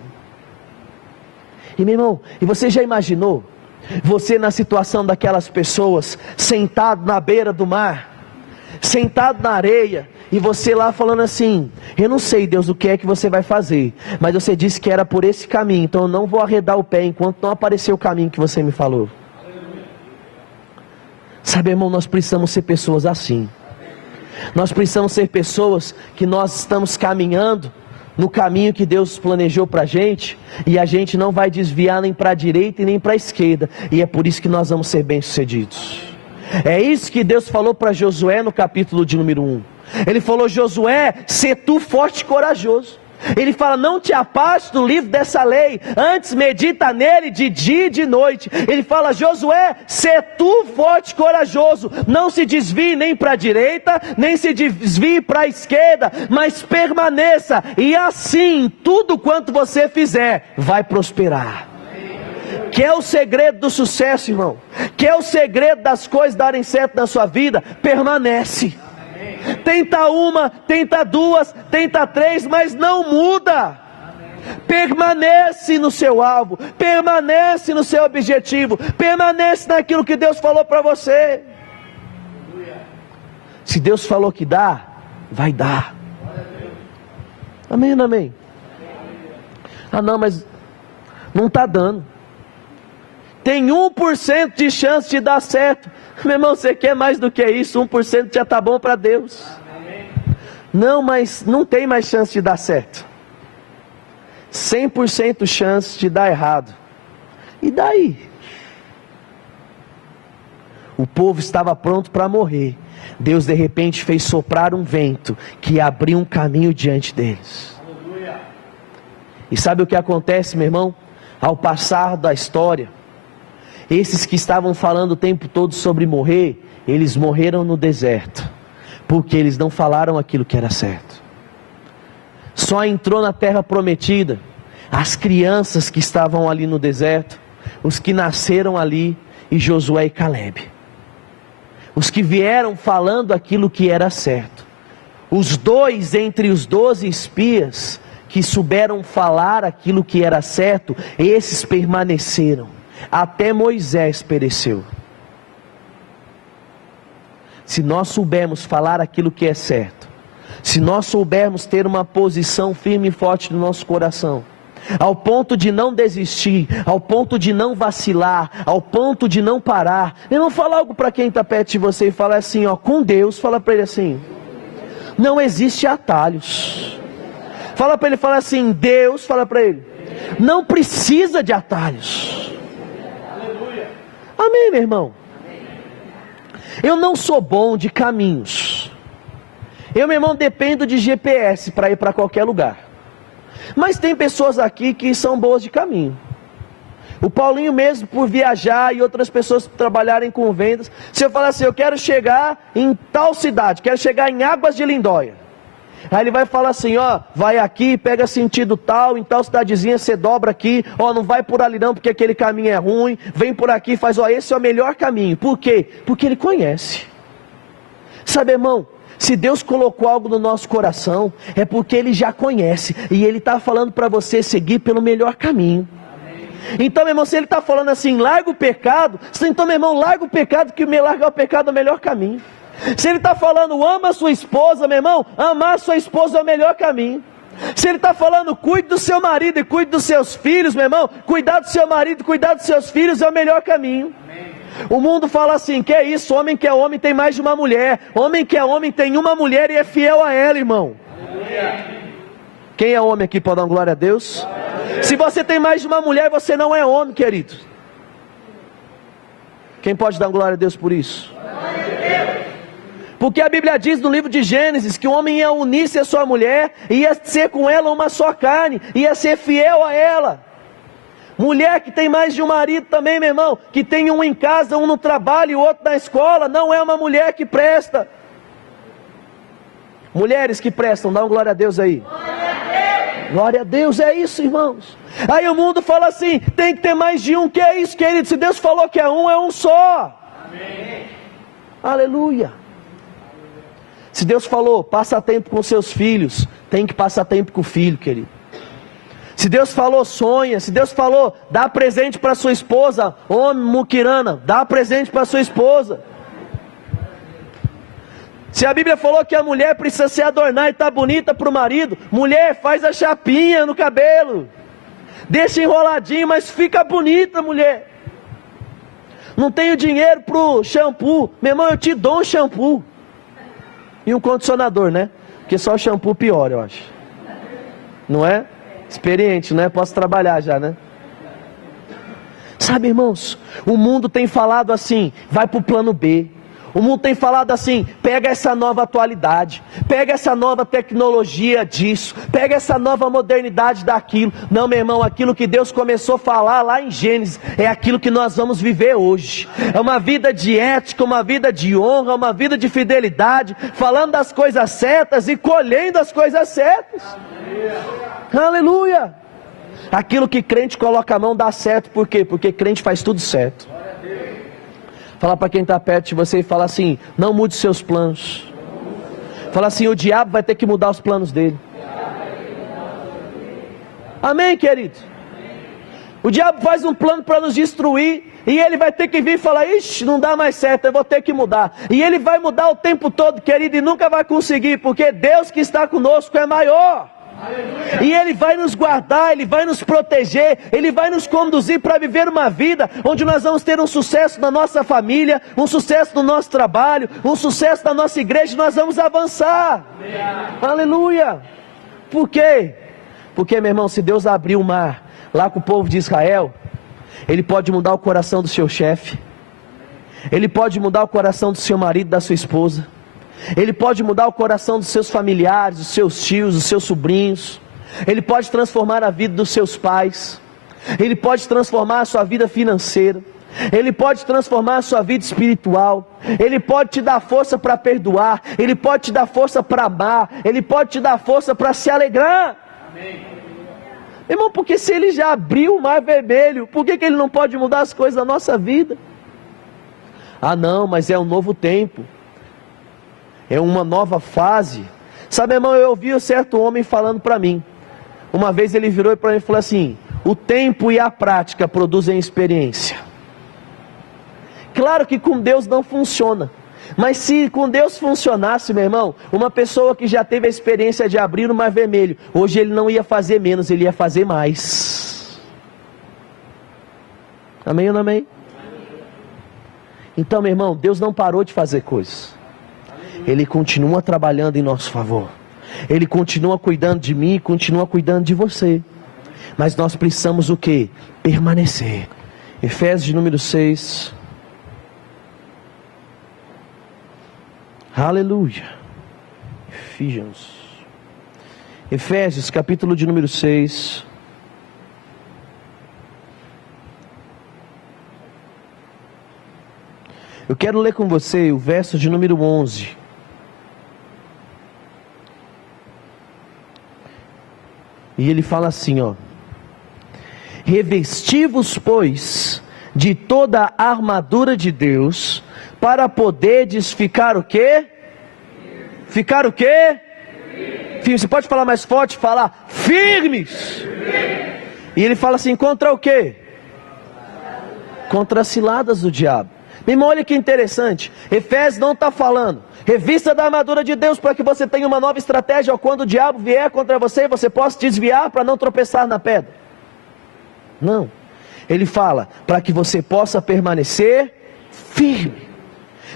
E meu irmão, e você já imaginou você na situação daquelas pessoas, sentado na beira do mar, sentado na areia, e você lá falando assim: eu não sei, Deus, o que é que você vai fazer, mas você disse que era por esse caminho, então eu não vou arredar o pé enquanto não aparecer o caminho que você me falou. Sabe, irmão, nós precisamos ser pessoas assim. Nós precisamos ser pessoas que nós estamos caminhando no caminho que Deus planejou para a gente, e a gente não vai desviar nem para a direita e nem para a esquerda, e é por isso que nós vamos ser bem-sucedidos. É isso que Deus falou para Josué no capítulo de número 1. Ele falou: Josué, sê tu forte e corajoso. Ele fala: não te apartes do livro dessa lei, antes medita nele de dia e de noite. Ele fala: Josué, sê tu forte e corajoso, não se desvie nem para a direita, nem se desvie para a esquerda, mas permaneça, e assim tudo quanto você fizer vai prosperar. Que é o segredo do sucesso, irmão? Que é o segredo das coisas darem certo na sua vida? Permanece. Tenta uma, tenta duas, tenta três, mas não muda. Permanece no seu alvo, permanece no seu objetivo, permanece naquilo que Deus falou para você. Se Deus falou que dá, vai dar. Amém ou não amém? Ah não, mas não está dando. Tem 1% de chance de dar certo. Meu irmão, você quer mais do que isso? 1% já está bom para Deus. Não, mas não tem mais chance de dar certo. 100% chance de dar errado. E daí? O povo estava pronto para morrer. Deus de repente fez soprar um vento que abriu um caminho diante deles. Aleluia. E sabe o que acontece, meu irmão? Ao passar da história, esses que estavam falando o tempo todo sobre morrer, eles morreram no deserto, porque eles não falaram aquilo que era certo. Só entrou na terra prometida as crianças que estavam ali no deserto, os que nasceram ali, e Josué e Calebe. Os que vieram falando aquilo que era certo. Os 2 entre os 12 espias que souberam falar aquilo que era certo, esses permaneceram. Até Moisés pereceu. Se nós soubermos falar aquilo que é certo, se nós soubermos ter uma posição firme e forte no nosso coração, ao ponto de não desistir, ao ponto de não vacilar, ao ponto de não parar. Eu não falo algo para quem está perto de você e fala assim, ó, com Deus, fala para ele assim, não existe atalhos. Fala para ele, fala assim, Deus, fala para ele, não precisa de atalhos. Amém, meu irmão? Eu não sou bom de caminhos. Eu, meu irmão, dependo de GPS para ir para qualquer lugar. Mas tem pessoas aqui que são boas de caminho. O Paulinho mesmo, por viajar, e outras pessoas por trabalharem com vendas. Se eu falar assim, eu quero chegar em tal cidade, quero chegar em Águas de Lindóia. Aí ele vai falar assim, ó, vai aqui, pega sentido tal, em tal cidadezinha você dobra aqui, ó, não vai por ali não, porque aquele caminho é ruim, vem por aqui, faz, ó, esse é o melhor caminho. Por quê? Porque ele conhece. Sabe, irmão, se Deus colocou algo no nosso coração, é porque Ele já conhece, e Ele está falando para você seguir pelo melhor caminho. Então, meu irmão, se Ele está falando assim, larga o pecado, então, meu irmão, larga o pecado, que largar o pecado é o melhor caminho. Se Ele está falando, ama a sua esposa, meu irmão, amar a sua esposa é o melhor caminho. Se Ele está falando, cuide do seu marido e cuide dos seus filhos, meu irmão, cuidar do seu marido, cuidar dos seus filhos é o melhor caminho. O mundo fala assim, que é isso, homem que é homem tem mais de uma mulher, homem que é homem tem uma mulher e é fiel a ela, irmão. Quem é homem aqui pode dar glória a Deus? Se você tem mais de uma mulher, você não é homem, querido. Quem pode dar glória a Deus por isso? Porque a Bíblia diz no livro de Gênesis que o homem ia unir-se à sua mulher, ia ser com ela uma só carne, ia ser fiel a ela. Mulher que tem mais de um marido também, meu irmão, que tem um em casa, um no trabalho e o outro na escola, não é uma mulher que presta. Mulheres que prestam, dá uma glória a Deus aí. Glória a Deus, é isso, irmãos. Aí o mundo fala assim, tem que ter mais de um, que é isso, querido? Se Deus falou que é um só. Amém. Aleluia. Se Deus falou, passa tempo com seus filhos, tem que passar tempo com o filho, querido. Se Deus falou, sonha. Se Deus falou, dá presente para sua esposa, homem, muquirana, dá presente para sua esposa. Se a Bíblia falou que a mulher precisa se adornar e estar bonita para o marido, mulher, faz a chapinha no cabelo, deixa enroladinho, mas fica bonita, mulher. Não tenho dinheiro para o shampoo, meu irmão, eu te dou um shampoo e um condicionador, né? Porque só o shampoo piora, eu acho. Não é? Experiente, né? Posso trabalhar já, né? Sabe, irmãos, o mundo tem falado assim, vai para o plano B. O mundo tem falado assim, pega essa nova atualidade, pega essa nova tecnologia disso, pega essa nova modernidade daquilo. Não, meu irmão, aquilo que Deus começou a falar lá em Gênesis, é aquilo que nós vamos viver hoje. É uma vida de ética, uma vida de honra, uma vida de fidelidade, falando das coisas certas e colhendo as coisas certas. Aleluia! Aquilo que crente coloca a mão dá certo, por quê? Porque crente faz tudo certo. Fala para quem está perto de você e fala assim, não mude seus planos. Fala assim, o diabo vai ter que mudar os planos dele. Amém, querido? O diabo faz um plano para nos destruir, e ele vai ter que vir e falar, ixi, não dá mais certo, eu vou ter que mudar. E ele vai mudar o tempo todo, querido, e nunca vai conseguir, porque Deus que está conosco é maior. E Ele vai nos guardar, Ele vai nos proteger, Ele vai nos conduzir para viver uma vida onde nós vamos ter um sucesso na nossa família, um sucesso no nosso trabalho, um sucesso na nossa igreja, e nós vamos avançar. Aleluia. Por quê? Porque, meu irmão, se Deus abrir o mar lá com o povo de Israel, Ele pode mudar o coração do seu chefe, Ele pode mudar o coração do seu marido, da sua esposa. Ele pode mudar o coração dos seus familiares, dos seus tios, dos seus sobrinhos. Ele pode transformar a vida dos seus pais. Ele pode transformar a sua vida financeira. Ele pode transformar a sua vida espiritual. Ele pode te dar força para perdoar. Ele pode te dar força para amar. Ele pode te dar força para se alegrar. Amém. Irmão, porque se Ele já abriu o mar vermelho, por que Ele não pode mudar as coisas da nossa vida? Ah não, mas é um novo tempo. É uma nova fase. Sabe, irmão, eu ouvi um certo homem falando para mim. Uma vez ele virou para mim e falou assim: o tempo e a prática produzem experiência. Claro que com Deus não funciona. Mas se com Deus funcionasse, meu irmão, uma pessoa que já teve a experiência de abrir o mar vermelho, hoje ele não ia fazer menos, ele ia fazer mais. Amém ou não amém? Então, meu irmão, Deus não parou de fazer coisas. Ele continua trabalhando em nosso favor. Ele continua cuidando de mim, continua cuidando de você. Mas nós precisamos o quê? Permanecer. Efésios de número 6. Aleluia. Efésios, capítulo de número 6. Eu quero ler com você o verso de número 11. E ele fala assim, ó: revesti-vos, pois, de toda a armadura de Deus, para poderdes ficar o quê? Ficar o quê? Firmes. Você pode falar mais forte? Falar firmes. E ele fala assim, contra o quê? Contra as ciladas do diabo. Meu irmão, olha que interessante. Efésios não está falando: revista da armadura de Deus para que você tenha uma nova estratégia, ou quando o diabo vier contra você, você possa desviar para não tropeçar na pedra. Não. Ele fala para que você possa permanecer firme.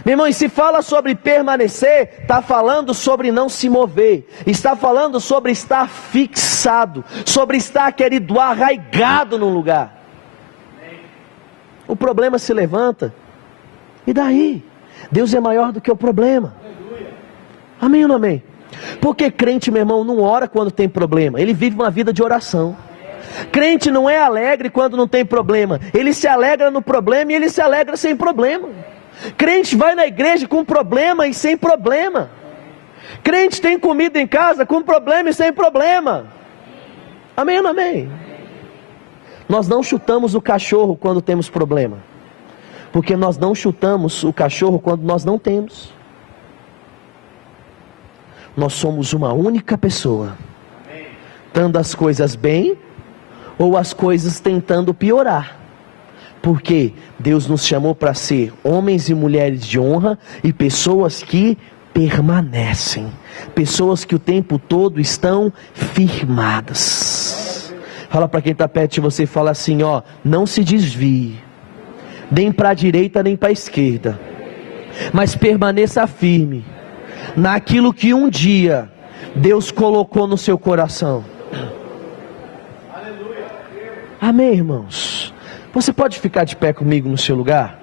Meu irmão, e se fala sobre permanecer, está falando sobre não se mover, está falando sobre estar fixado, sobre estar, querido, arraigado num lugar. O problema se levanta, e daí? Deus é maior do que o problema. Amém ou não amém? Porque crente, meu irmão, não ora quando tem problema, ele vive uma vida de oração. Crente não é alegre quando não tem problema, ele se alegra no problema e ele se alegra sem problema. Crente vai na igreja com problema e sem problema. Crente tem comida em casa com problema e sem problema. Amém ou não amém? Nós não chutamos o cachorro quando temos problema, porque nós não chutamos o cachorro quando nós não temos. Nós somos uma única pessoa, tanto as coisas bem ou as coisas tentando piorar. Porque Deus nos chamou para ser homens e mulheres de honra e pessoas que permanecem, pessoas que o tempo todo estão firmadas. Fala para quem está perto de você, fala assim, ó: não se desvie, nem para a direita nem para a esquerda, mas permaneça firme naquilo que um dia Deus colocou no seu coração. Amém, irmãos? Você pode ficar de pé comigo no seu lugar?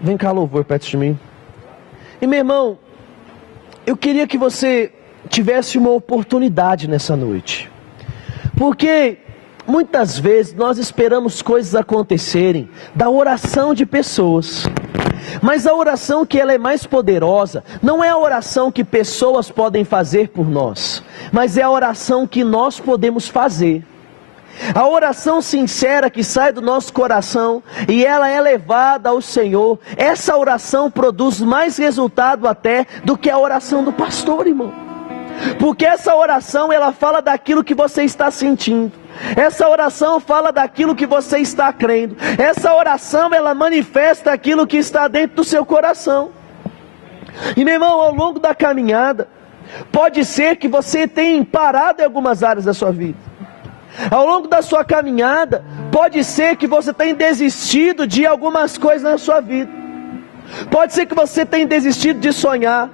Vem cá, louvor, perto de mim. E meu irmão, eu queria que você tivesse uma oportunidade nessa noite. Porque muitas vezes nós esperamos coisas acontecerem da oração de pessoas. Mas a oração que ela é mais poderosa não é a oração que pessoas podem fazer por nós, mas é a oração que nós podemos fazer. A oração sincera que sai do nosso coração e ela é levada ao Senhor, essa oração produz mais resultado até do que a oração do pastor, irmão. Porque essa oração ela fala daquilo que você está sentindo. Essa oração fala daquilo que você está crendo. Essa oração ela manifesta aquilo que está dentro do seu coração. E meu irmão, ao longo da caminhada, pode ser que você tenha parado em algumas áreas da sua vida. Ao longo da sua caminhada, pode ser que você tenha desistido de algumas coisas na sua vida. Pode ser que você tenha desistido de sonhar.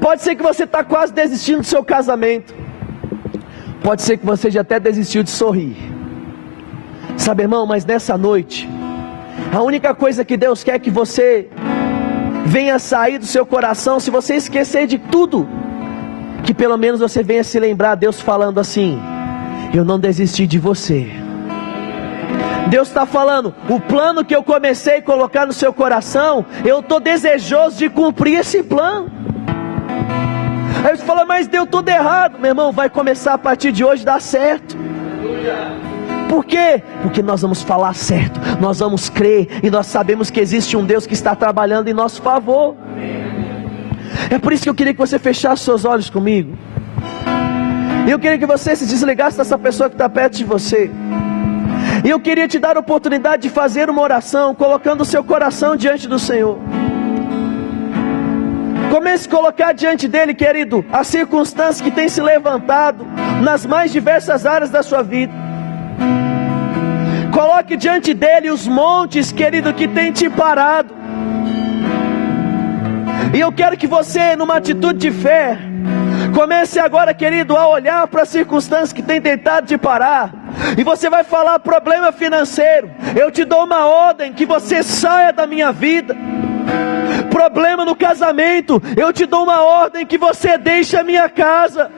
Pode ser que você está quase desistindo do seu casamento. Pode ser que você já até desistiu de sorrir. Sabe, irmão, mas nessa noite, a única coisa que Deus quer que você venha sair do seu coração, se você esquecer de tudo, que pelo menos você venha se lembrar, Deus falando assim: eu não desisti de você. Deus está falando, o plano que eu comecei a colocar no seu coração, eu estou desejoso de cumprir esse plano. Aí você fala, mas deu tudo errado. Meu irmão, vai começar a partir de hoje a dar certo. Por quê? Porque nós vamos falar certo, nós vamos crer, e nós sabemos que existe um Deus que está trabalhando em nosso favor. É por isso que eu queria que você fechasse seus olhos comigo. E eu queria que você se desligasse dessa pessoa que está perto de você. E eu queria te dar a oportunidade de fazer uma oração, colocando o seu coração diante do Senhor. Comece a colocar diante dele, querido, as circunstâncias que têm se levantado nas mais diversas áreas da sua vida. Coloque diante dele os montes, querido, que tem te parado. E eu quero que você, numa atitude de fé, comece agora, querido, a olhar para as circunstâncias que tem tentado te parar. E você vai falar: problema financeiro, eu te dou uma ordem que você saia da minha vida. Problema no casamento, eu te dou uma ordem que você deixe a minha casa.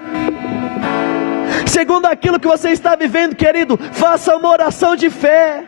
Segundo aquilo que você está vivendo, querido, faça uma oração de fé.